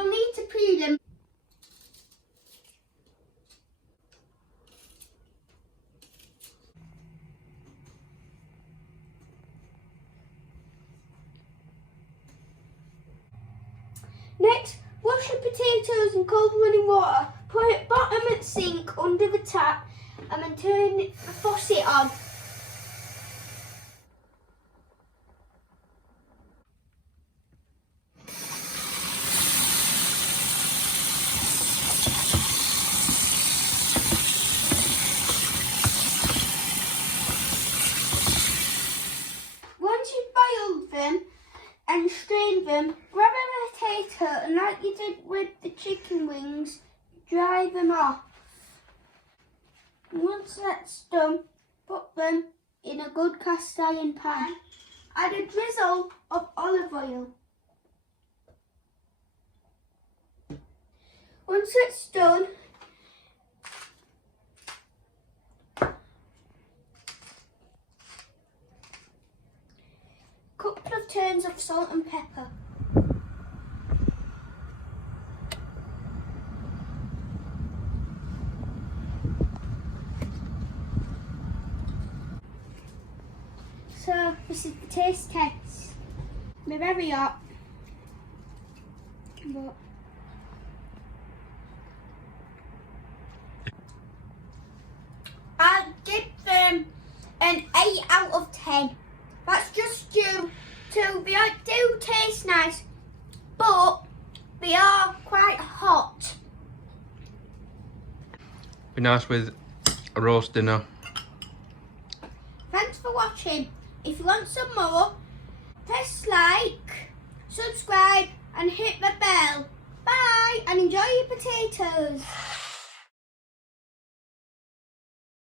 will need to peel them. Next, wash your potatoes in cold running water. Put it bottom at the sink under the tap and then turn the faucet on. Once you've boiled them and strained them, grab a potato and like you did with the chicken wings, dry them off. Once that's done, put them in a good cast iron pan. Add a drizzle of olive oil. Once it's done, couple of turns of salt and pepper. So this is the taste test. They're very hot, but I'd give them an 8 out of 10. That's just due to they do taste nice, but they are quite hot. Be nice with a roast dinner. Thanks for watching. If you want some more, press like, subscribe and hit the bell. Bye and enjoy your potatoes.